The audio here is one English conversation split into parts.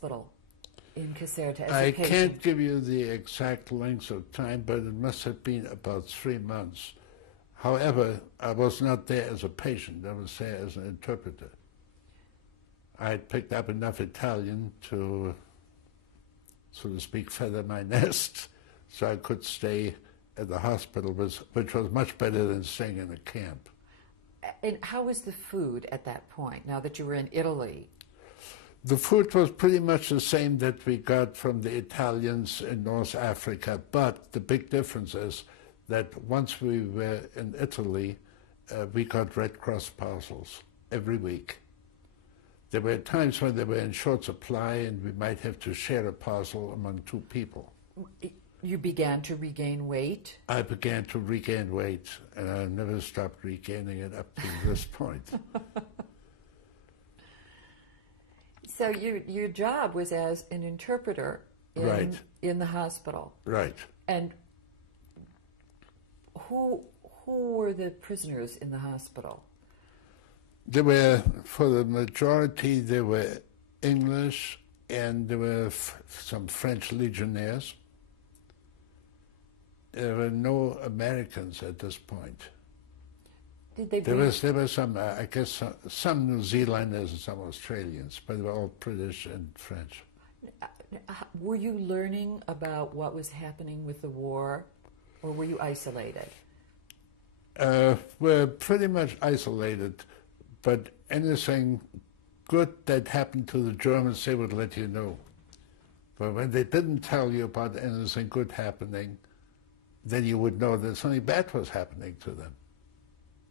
hospital in Caserta as I a patient? can't give you the exact length of time, but it must have been about 3 months. However, I was not there as a patient. I was there as an interpreter. I had picked up enough Italian to, so to speak, feather my nest, so I could stay at the hospital, which was much better than staying in a camp. And how was the food at that point, now that you were in Italy? The food was pretty much the same that we got from the Italians in North Africa, but the big difference is that once we were in Italy, we got Red Cross parcels every week. There were times when they were in short supply and we might have to share a parcel among 2 people. You began to regain weight? I began to regain weight, and I never stopped regaining it up to this point. So your job was as an interpreter in the hospital. Right. And who were the prisoners in the hospital? There were, for the majority, there were English, and there were some French legionnaires. There were no Americans at this point. Did they there were some, I guess, some New Zealanders and some Australians, but they were all British and French. Were you learning about what was happening with the war, or were you isolated? We're pretty much isolated, but anything good that happened to the Germans, they would let you know. But when they didn't tell you about anything good happening, then you would know that something bad was happening to them.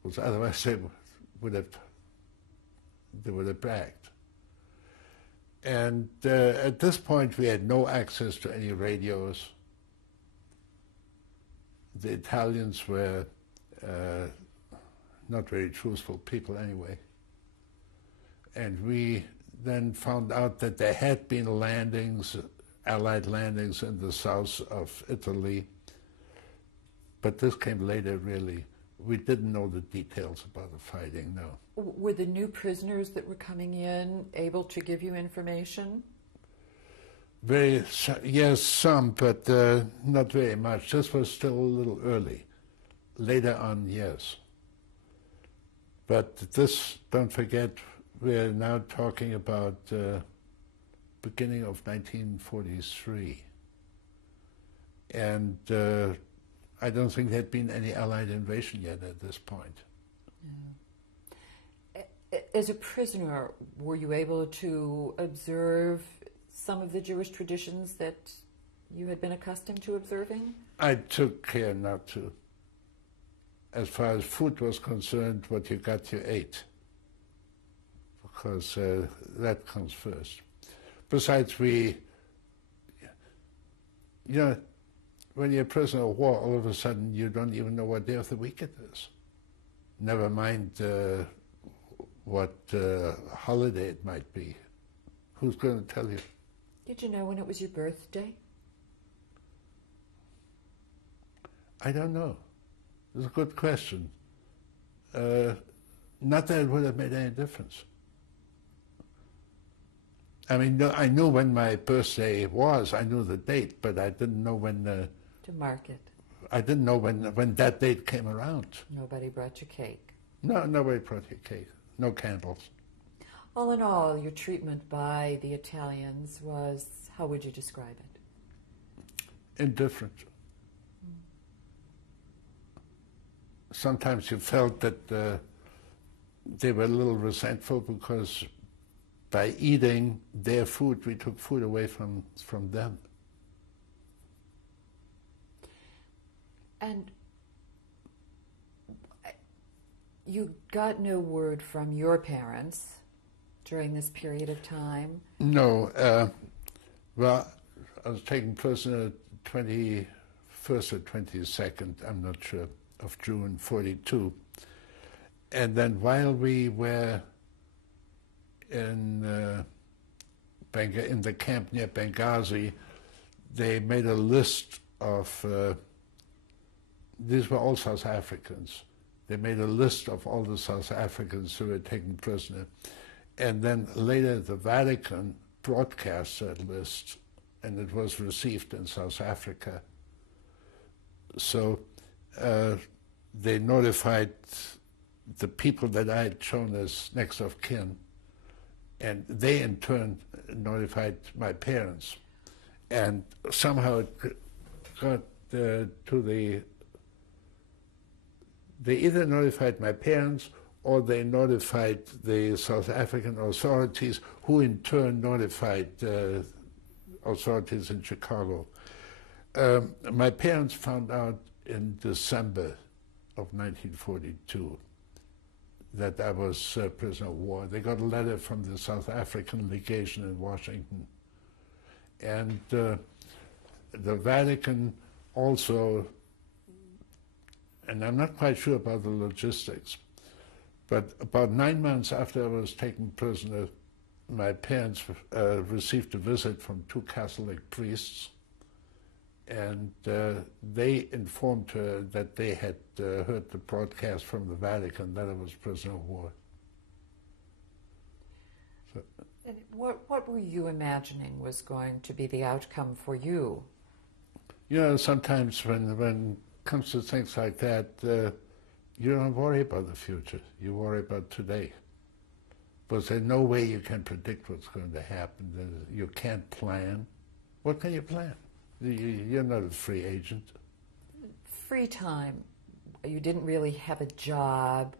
Because otherwise they would have bragged. And at this point we had no access to any radios. The Italians were not very truthful people anyway. And we then found out that there had been landings, Allied landings in the south of Italy, but this came later really. We didn't know the details about the fighting, no. Were the new prisoners that were coming in able to give you information? Yes, some, but not very much. This was still a little early. Later on, yes. But this, don't forget, we're now talking about beginning of 1943. And I don't think there'd been any Allied invasion yet at this point. Yeah. As a prisoner, were you able to observe some of the Jewish traditions that you had been accustomed to observing? I took care not to. As far as food was concerned, what you got, you ate, because that comes first. Besides, you know, when you're a prisoner of war, all of a sudden you don't even know what day of the week it is. Never mind what holiday it might be. Who's going to tell you? Did you know when it was your birthday? I don't know. It's a good question. Not that it would have made any difference. I mean, I knew when my birthday was. I knew the date, but I didn't know when. To mark it. I didn't know when that date came around. Nobody brought you cake. No, nobody brought you cake. No candles. All in all, your treatment by the Italians was, how would you describe it? Indifferent. Sometimes you felt that they were a little resentful because by eating their food, we took food away from them. And you got no word from your parents during this period of time? No. Well, I was taken prisoner 21st or 22nd, I'm not sure, of June 42. And then while we were in the camp near Benghazi, they made a list of, these were all South Africans. They made a list of all the South Africans who were taken prisoner. And then later the Vatican broadcast that list, and it was received in South Africa. So they notified the people that I had shown as next of kin, and they in turn notified my parents. And somehow it got to the... They either notified my parents or they notified the South African authorities, who in turn notified authorities in Chicago. My parents found out in December of 1942 that I was a prisoner of war. They got a letter from the South African legation in Washington. And the Vatican also, and I'm not quite sure about the logistics, but about 9 months after I was taken prisoner, my parents received a visit from 2 Catholic priests, and they informed her that they had heard the broadcast from the Vatican that I was prisoner of war. So, and what were you imagining was going to be the outcome for you? You know, sometimes when it comes to things like that, you don't worry about the future. You worry about today. Because there's no way you can predict what's going to happen. You can't plan. What can you plan? You're not a free agent. Free time. You didn't really have a job.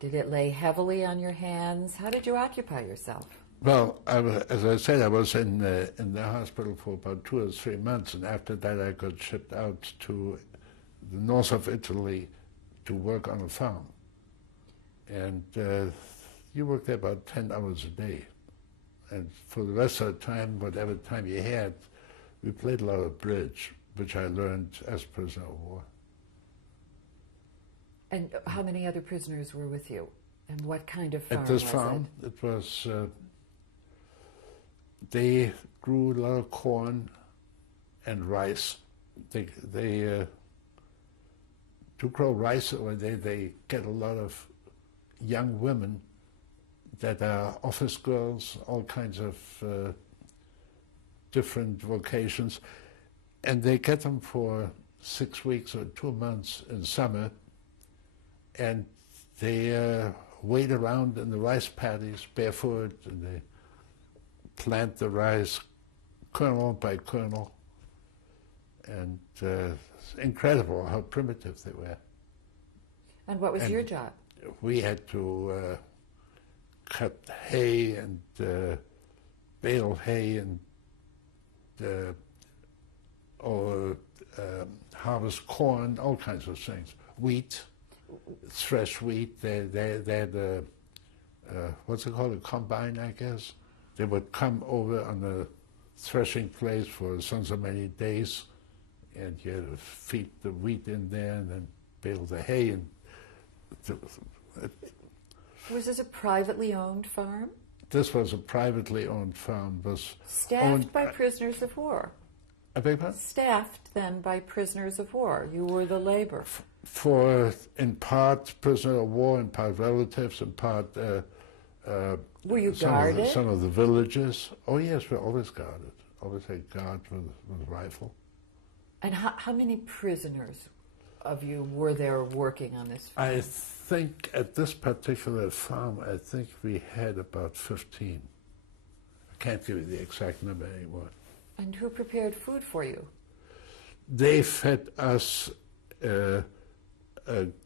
Did it lay heavily on your hands? How did you occupy yourself? Well, as I said, I was in the hospital for about 2 or 3 months, and after that I got shipped out to the north of Italy to work on a farm. And you worked there about 10 hours a day. And for the rest of the time, whatever time you had, we played a lot of bridge, which I learned as prisoner of war. And how many other prisoners were with you? And what kind of farm At this was farm, it was, they grew a lot of corn and rice. They to grow rice, or they get a lot of young women that are office girls, all kinds of different vocations, and they get them for 6 weeks or 2 months in summer, and they wait around in the rice paddies barefoot, and they plant the rice kernel by kernel, and it's incredible how primitive they were. And what was your job? We had to cut hay and bale hay and harvest corn, all kinds of things. Wheat, fresh wheat. They had a, what's it called, a combine, I guess. They would come over on the threshing place for so many days, and you had to feed the wheat in there and then bale the hay. And was this a privately owned farm? This was a privately owned farm. Was staffed by prisoners of war. I beg your pardon? Staffed then by prisoners of war. You were the labor. For in part prisoner of war, in part relatives, in part were you guarded? Some of the villages. Oh yes, we're always guarded. Always had guard with rifle. And how many prisoners of you were there working on this farm? I think at this particular farm, I think we had about 15. I can't give you the exact number anymore. And who prepared food for you? They fed us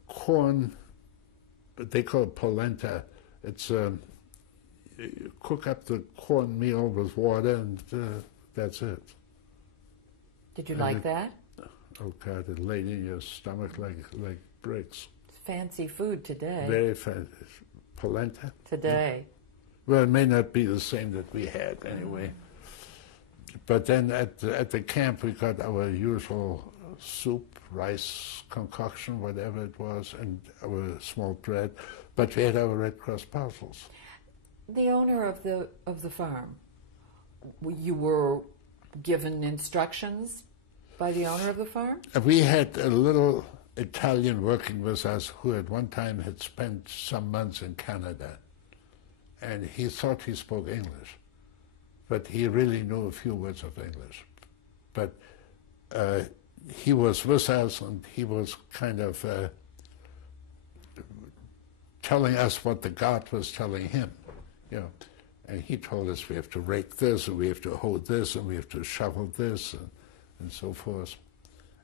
corn, they call it polenta. It's you cook up the cornmeal with water, and that's it. Did you like that? Oh God, it laid in your stomach like bricks. Fancy food today. Very fancy. Polenta? Today. Well, it may not be the same that we had anyway. But then at the camp we got our usual soup, rice concoction, whatever it was, and our small bread. But we had our Red Cross parcels. The owner of the farm, you were given instructions by the owner of the farm? We had a little Italian working with us who at one time had spent some months in Canada, and he thought he spoke English. but he really knew a few words of English. But he was with us, and he was kind of telling us what the God was telling him, you know. And he told us we have to rake this, and we have to hoe this, and we have to shovel this, and so forth.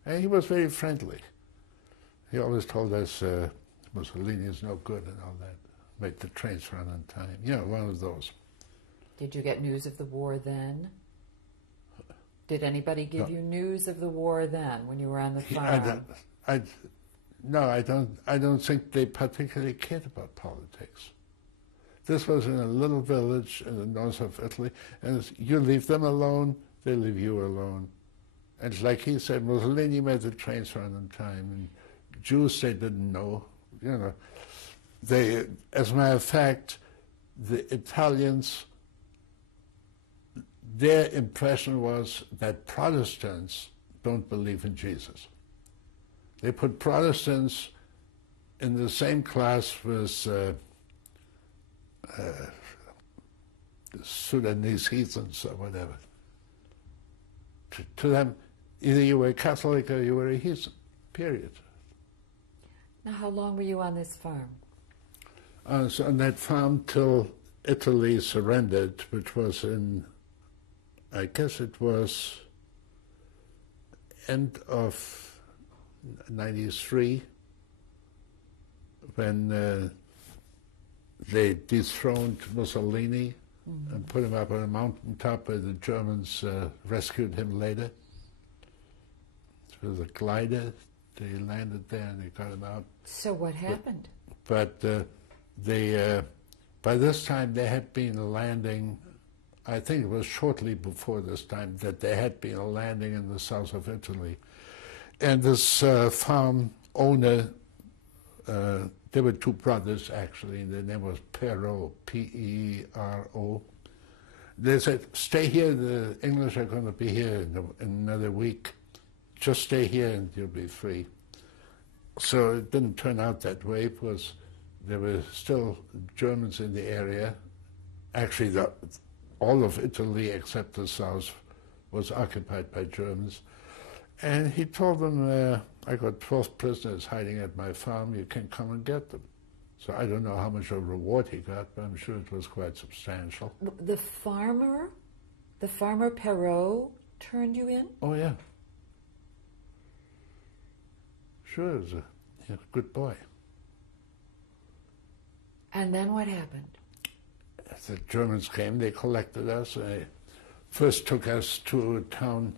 And he was very friendly. He always told us Mussolini is no good and all that. Make the trains run on time. You know, one of those. Did you get news of the war then? Did anybody give you news of the war then, when you were on the farm? I don't think they particularly cared about politics. This was in a little village in the north of Italy, and you leave them alone, they leave you alone. And like he said, Mussolini made the trains run on time, and Jews they didn't know. You know, they, as a matter of fact, the Italians, their impression was that Protestants don't believe in Jesus. They put Protestants in the same class with the Sudanese heathens or whatever. To them, either you were a Catholic or you were a heathen, period. Now, how long were you on this farm? So on that farm till Italy surrendered, which was in, I guess it was end of 93, when they dethroned Mussolini and put him up on a mountaintop where the Germans rescued him later. It was a glider. They landed there and they got him out. So what happened? But they, by this time there had been a landing, I think it was shortly before this time, that there had been a landing in the south of Italy. And this farm owner, there were two brothers actually, and their name was Pero, P-E-R-O. They said, stay here, the English are going to be here in another week. Just stay here and you'll be free. So it didn't turn out that way, because there were still Germans in the area. Actually, all of Italy except the south was occupied by Germans. And he told them, I got 12 prisoners hiding at my farm, you can come and get them. So I don't know how much of a reward he got, but I'm sure it was quite substantial. The farmer Perot turned you in? Oh, yeah. Sure, he was a good boy. And then what happened? The Germans came, they collected us. They first took us to a town,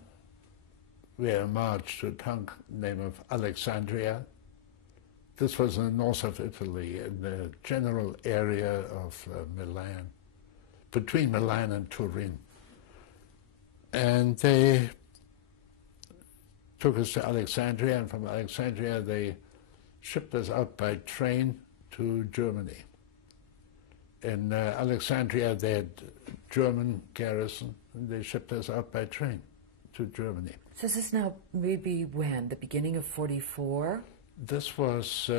we had a march to a town named of Alexandria. This was in the north of Italy, in the general area of Milan, between Milan and Turin. And they took us to Alexandria, and from Alexandria they shipped us out by train to Germany. In Alexandria they had German garrison, and they shipped us out by train to Germany. So this is now maybe when? The beginning of 44? This was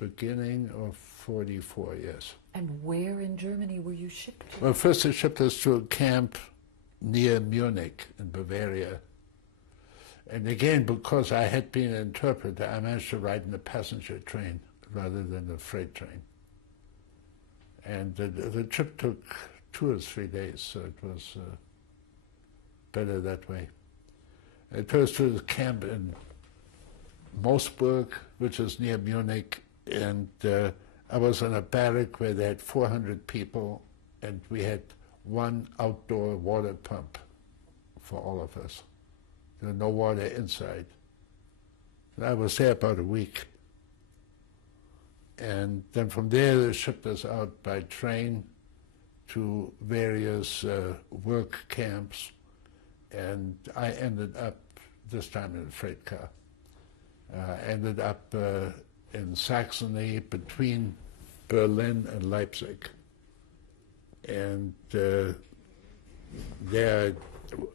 beginning of 44, yes. And where in Germany were you shipped to? Well, first they shipped us to a camp near Munich in Bavaria. And again, because I had been an interpreter, I managed to ride in a passenger train rather than a freight train. And the trip took 2 or 3 days, so it was better that way. It took us to the camp in Moosburg, which is near Munich, and I was in a barrack where they had 400 people, and we had one outdoor water pump for all of us. There was no water inside. And I was there about a week. And then from there they shipped us out by train to various work camps, and I ended up, this time in a freight car, ended up in Saxony between Berlin and Leipzig. And there I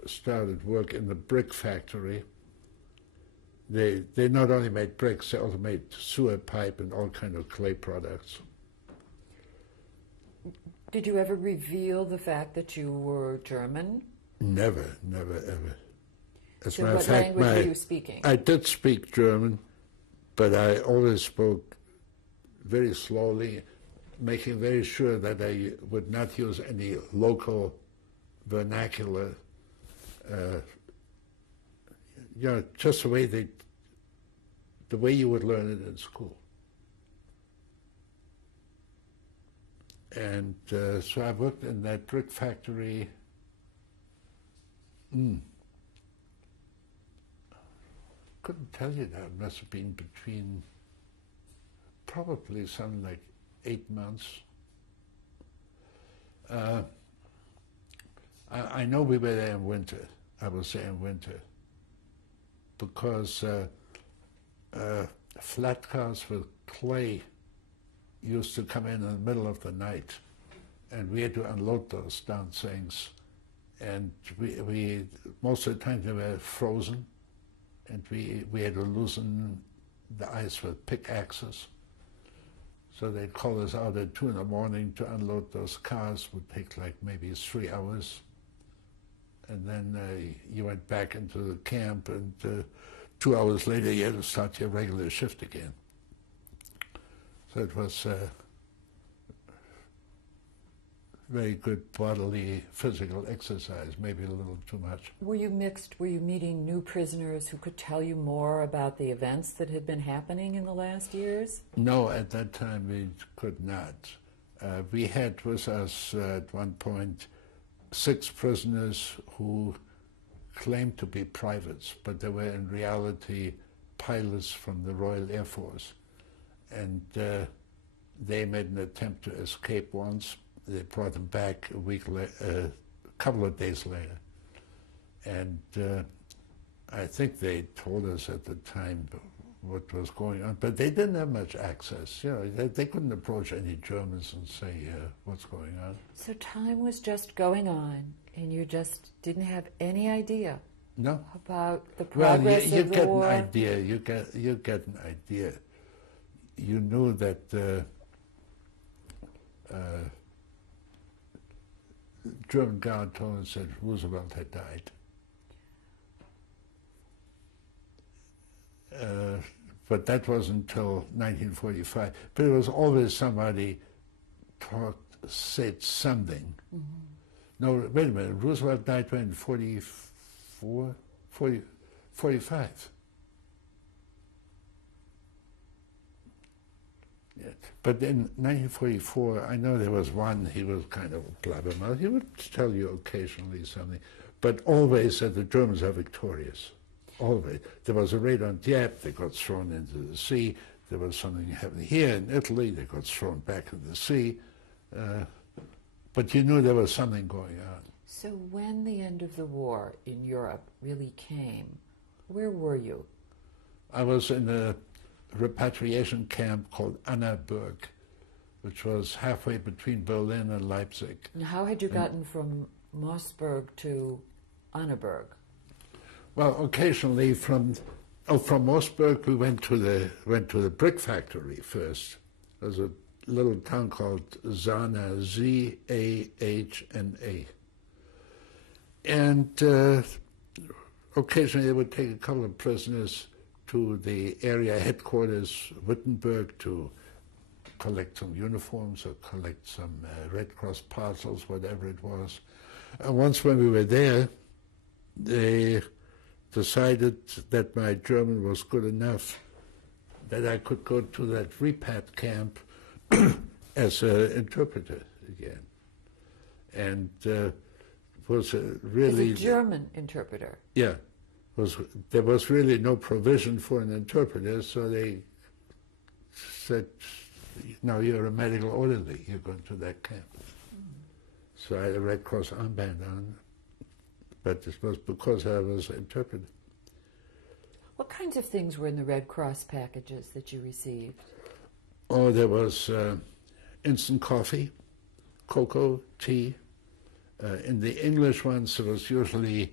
started work in the brick factory. They not only made bricks, they also made sewer pipe and all kinds of clay products. Did you ever reveal the fact that you were German? Never, never, ever. As a So matter of what fact, language were you speaking? I did speak German, but I always spoke very slowly, making very sure that I would not use any local vernacular, just the way you would learn it in school. And so I worked in that brick factory. Couldn't tell you that. It must have been between probably something like 8 months. I know we were there in winter. I was there in winter because flat cars with clay used to come in the middle of the night, and we had to unload those down things. And we most of the time they were frozen, and we had to loosen the ice with pickaxes. So they'd call us out at 2 in the morning to unload those cars. It would take like maybe 3 hours. And then you went back into the camp, and 2 hours later you had to start your regular shift again. So it was very good bodily, physical exercise, maybe a little too much. Were you mixed? Were you meeting new prisoners who could tell you more about the events that had been happening in the last years? No, at that time we could not. We had with us at one point 6 prisoners who claimed to be privates, but they were in reality pilots from the Royal Air Force. And they made an attempt to escape once. They brought them back a couple of days later. And I think they told us at the time what was going on, but they didn't have much access. You know, they couldn't approach any Germans and say what's going on. So time was just going on, and you just didn't have any idea about the progress you of the get war? an idea. You get an idea. You knew that German guard told us that Roosevelt had died. But that wasn't until 1945. But it was always somebody said something. Mm-hmm. No, wait a minute. Roosevelt died when 45. Yeah. But in 1944, I know there was one, he was kind of a blabbermouth. He would tell you occasionally something, but always that the Germans are victorious. Always. There was a raid on Dieppe, they got thrown into the sea. There was something happening here in Italy, they got thrown back in the sea. But you knew there was something going on. So when the end of the war in Europe really came, where were you? I was in a repatriation camp called Annaberg, which was halfway between Berlin and Leipzig. And how had you gotten from Mossberg to Annaberg? Well, occasionally from Mossberg we went to the brick factory first. There's a little town called Zahna, Z-A-H-N-A. And occasionally they would take a couple of prisoners to the area headquarters, Wittenberg, to collect some uniforms or collect some Red Cross parcels, whatever it was. And once when we were there, they decided that my German was good enough that I could go to that repat camp as an interpreter again. And was really... As a German interpreter? Yeah. There was really no provision for an interpreter, so they said, no, you're a medical orderly, you're going to that camp. So I had a Red Cross armband on, but it was because I was an interpreter. What kinds of things were in the Red Cross packages that you received? Oh, there was instant coffee, cocoa, tea. In the English ones, there was usually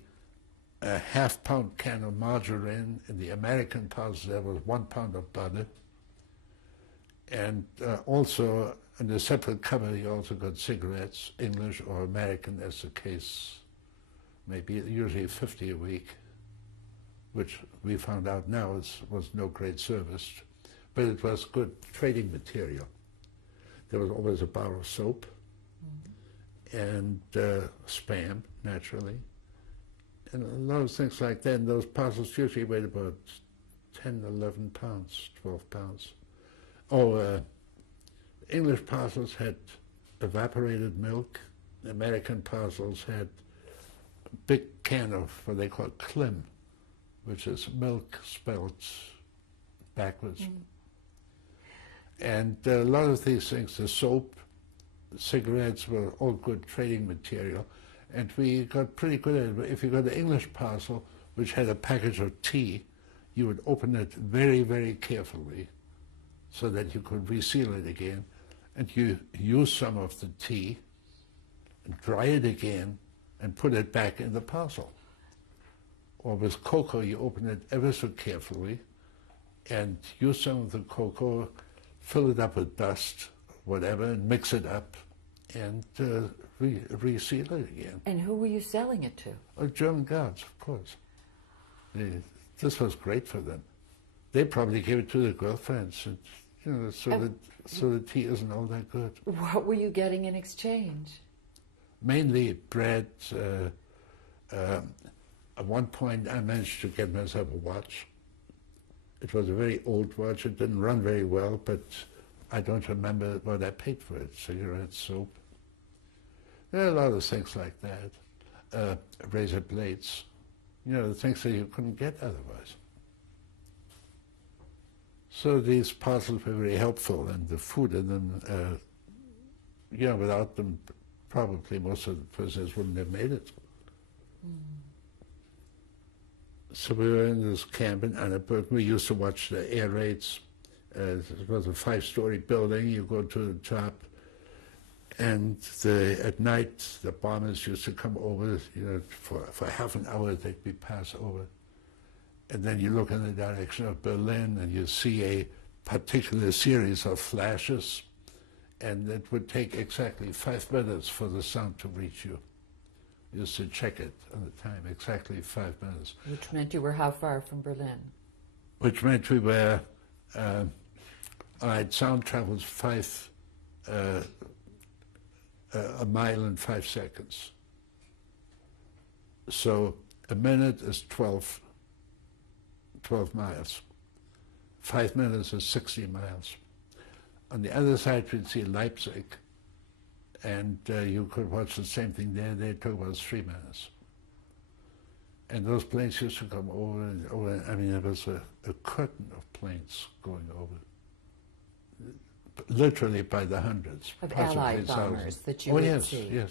a half-pound can of margarine. In the American parts, there was 1 pound of butter. And also in a separate cupboard you also got cigarettes, English or American as the case may be, usually 50 a week, which we found out now was no great service, but it was good trading material. There was always a bar of soap and Spam, naturally, and a lot of things like that. And those parcels usually weighed about 10, 11 pounds, 12 pounds. English parcels had evaporated milk. American parcels had a big can of what they call Klim, which is milk spelled backwards. And a lot of these things, the soap, cigarettes, were all good trading material. And we got pretty good at it. If you got an English parcel which had a package of tea, you would open it very, very carefully so that you could reseal it again. And you use some of the tea, and dry it again, and put it back in the parcel. Or with cocoa, you open it ever so carefully, and use some of the cocoa, fill it up with dust, whatever, and mix it up, and reseal it again. And who were you selling it to? German guards, of course. This was great for them. They probably gave it to their girlfriends, and, you know, so the tea isn't all that good. What were you getting in exchange? Mainly bread. At one point, I managed to get myself a watch. It was a very old watch. It didn't run very well, but I don't remember what I paid for it. Cigarettes, soap. There are a lot of things like that. Razor blades. You know, the things that you couldn't get otherwise. So these parcels were very helpful, and the food in them, you know, without them, probably most of the prisoners wouldn't have made it. So we were in this camp in Annaberg. We used to watch the air raids. It was a 5-story building. You go to the top, and at night the bombers used to come over. You know, for half an hour they'd pass over, and then you look in the direction of Berlin, and you see a particular series of flashes, and it would take exactly 5 minutes for the sound to reach you. You used to check it on the time, exactly 5 minutes. Which meant you were how far from Berlin? Which meant we were, sound travels a mile in 5 seconds. So a minute is 12 miles. 5 minutes is 60 miles. On the other side, we'd see Leipzig, and you could watch the same thing there. They took about 3 minutes. And those planes used to come over and over. I mean, there was a curtain of planes going over, literally by the hundreds. Of Allied bombers that you would see. Yes.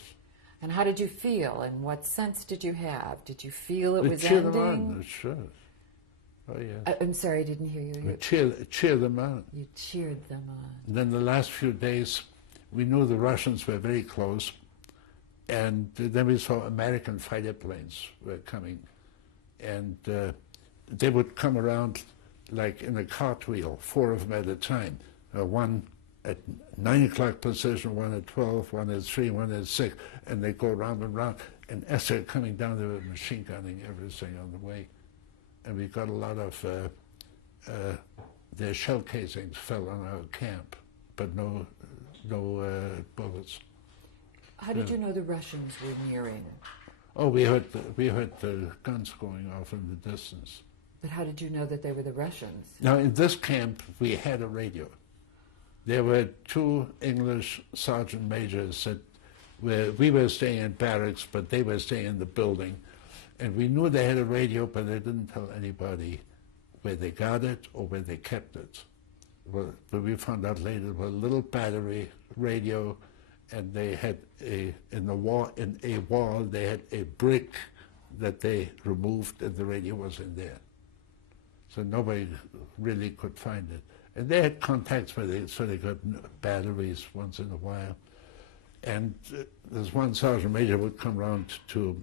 And how did you feel, and what sense did you have? Did you feel it was cheer ending? them on, sure. Oh, yes. I'm sorry, I didn't hear you. Cheer them on. You cheered them on. And then the last few days, we knew the Russians were very close, and then we saw American fighter planes were coming, and they would come around like in a cartwheel, 4 of them at a time, one at 9 o'clock position, one at 12, one at 3, one at 6, and they go round and round, and as they're coming down, they were machine gunning everything on the way. And we got a lot of, their shell casings fell on our camp, but no bullets. How did you know the Russians were nearing? Oh, we heard the guns going off in the distance. But how did you know that they were the Russians? Now, in this camp, we had a radio. There were 2 English sergeant majors we were staying in barracks, but they were staying in the building. And we knew they had a radio, but they didn't tell anybody where they got it or where they kept it. Well, but we found out later it was a little battery radio, and they had in a wall, they had a brick that they removed, and the radio was in there. So nobody really could find it. And they had contacts with it, so they got batteries once in a while. And there's one sergeant major would come around to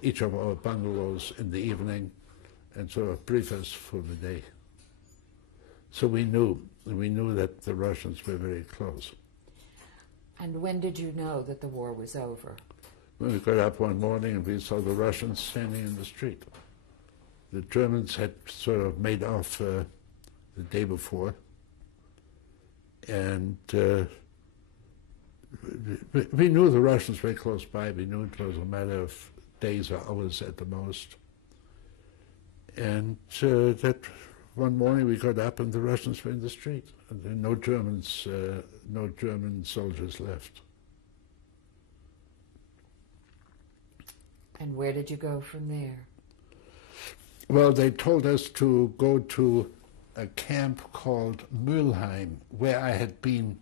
each of our bungalows in the evening and sort of brief us for the day. So we knew that the Russians were very close. And when did you know that the war was over? When we got up one morning and we saw the Russians standing in the street. The Germans had sort of made off the day before, and we knew the Russians were close by. We knew it was a matter of days or hours at the most. And that one morning we got up and the Russians were in the street, and then no German soldiers left. And where did you go from there? Well, they told us to go to a camp called Mülheim, where I had been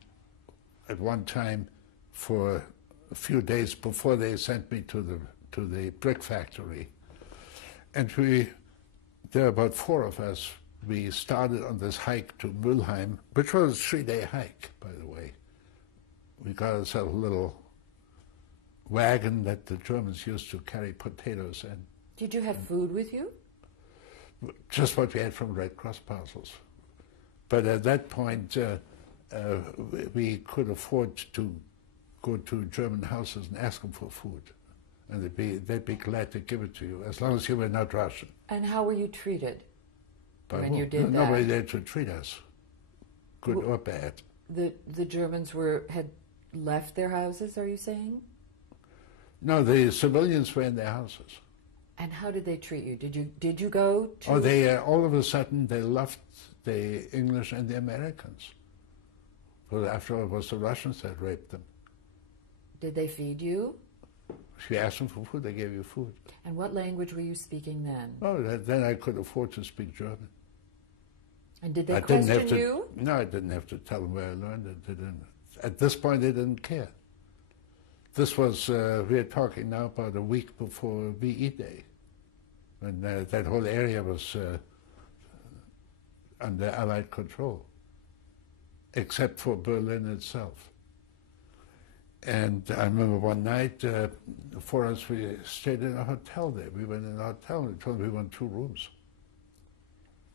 at one time for a few days before they sent me to the brick factory. And there were about 4 of us. We started on this hike to Mülheim, which was a 3-day hike, by the way. We got ourselves a little wagon that the Germans used to carry potatoes in. Did you have food with you? Just what we had from Red Cross parcels. But at that point, we could afford to go to German houses and ask them for food. And they'd be glad to give it to you, as long as you were not Russian. And how were you treated when you did did that? Nobody there to treat us, good or bad. The Germans had left their houses, are you saying? No, the civilians were in their houses. And how did they treat you? Did you go to? Oh, they all of a sudden they left the English and the Americans. Well, after all, it was the Russians that raped them. Did they feed you? If you asked them for food, they gave you food. And what language were you speaking then? Oh, then I could afford to speak German. And did they question you? No, I didn't have to tell them where I learned it. At this point, they didn't care. This was, we're talking now about a week before VE Day, when that whole area was under Allied control, except for Berlin itself. And I remember one night, for us, we stayed in a hotel there. We went in a hotel and they told me we want 2 rooms.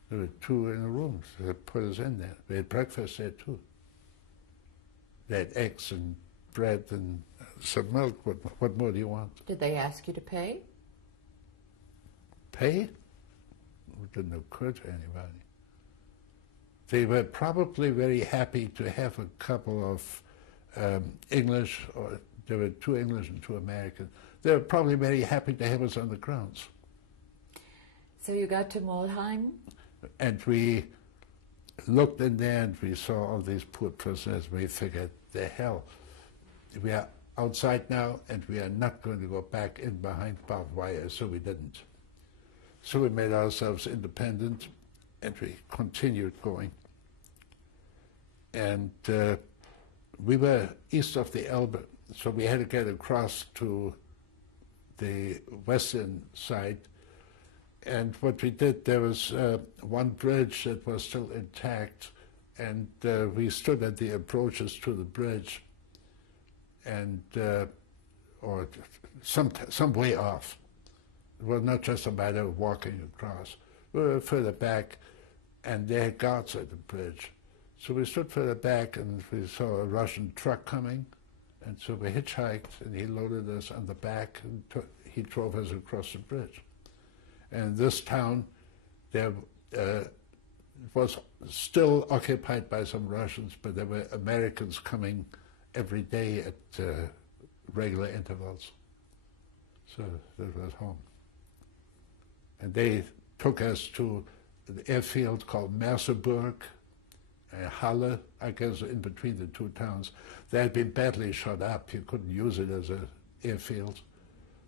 There were 2 in a room, so they put us in there. We had breakfast there too. They had eggs and bread and some milk. What more do you want? Did they ask you to pay? Pay? It didn't occur to anybody. They were probably very happy to have a couple of English, or there were 2 English and 2 Americans. They were probably very happy to have us on the grounds. So you got to Mülheim? And we looked in there and we saw all these poor prisoners. We figured, the hell, we are outside now and we are not going to go back in behind barbed wire, so we didn't. So we made ourselves independent and we continued going. And we were east of the Elbe, so we had to get across to the western side. And what we did, there was one bridge that was still intact, and we stood at the approaches to the bridge, and or some way off. It was not just a matter of walking across. We were further back, and they had guards at the bridge. So we stood further back, and we saw a Russian truck coming, and so we hitchhiked, and he loaded us on the back, and he drove us across the bridge. And this town, there was still occupied by some Russians, but there were Americans coming every day at regular intervals. So that was home. And they took us to the airfield called Merseburg, Halle, I guess, in between the 2 towns. They had been badly shot up. You couldn't use it as an airfield,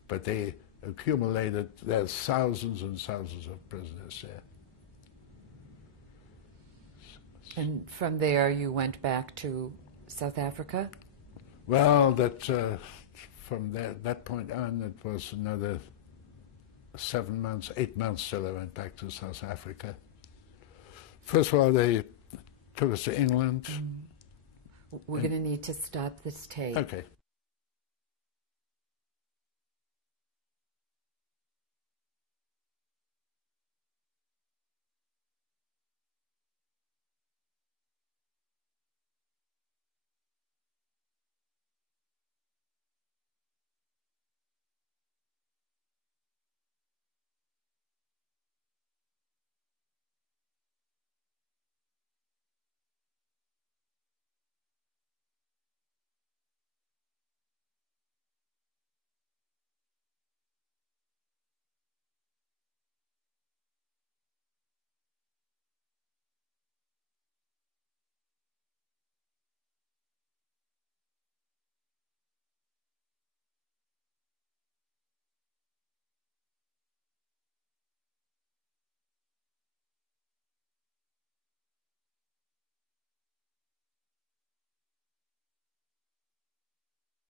but they accumulated. There's thousands and thousands of prisoners there. And from there you went back to South Africa? Well, that from that point on, it was another 7 months, 8 months till I went back to South Africa. First of all, they took us to England. We're going to need to stop this tape. Okay.